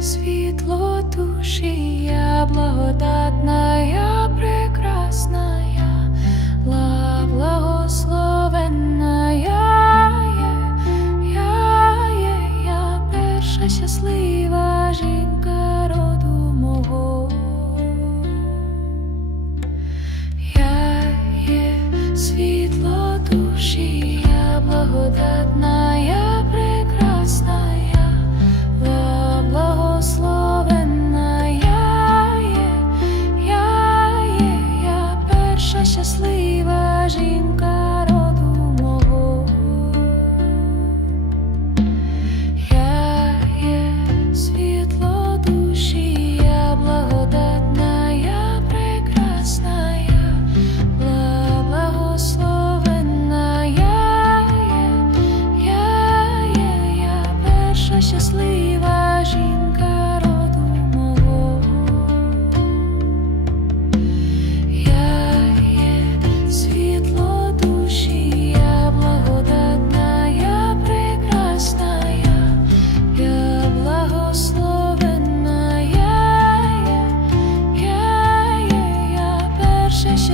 Світло душі, я благодатна, я прекрасна, наша щаслива жінка роду мого, я є світло душі, я благодатна, я прекрасна, благословенна, є, я є, я перша щаслива жінка.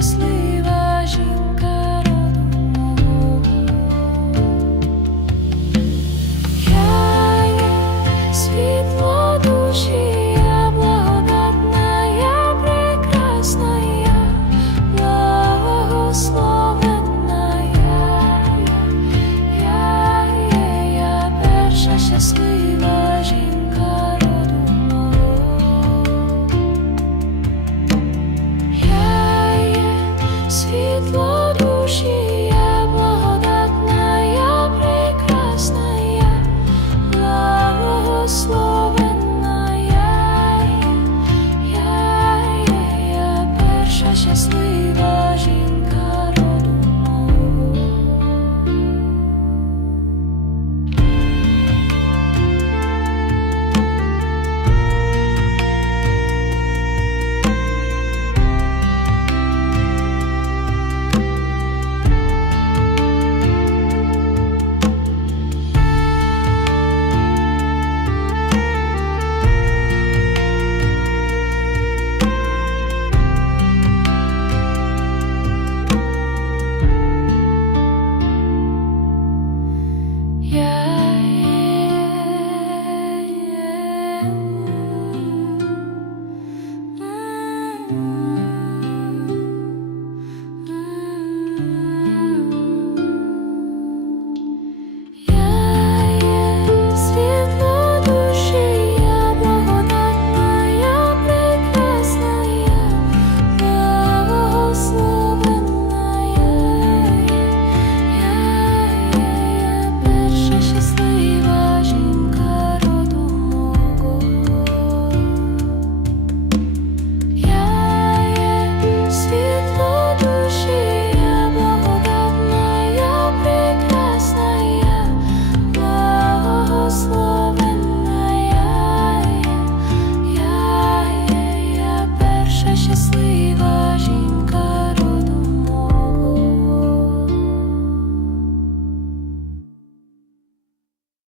щаслива жінка роду світло душі, благодатна, прекрасна, благословенна, я, перша щаслива.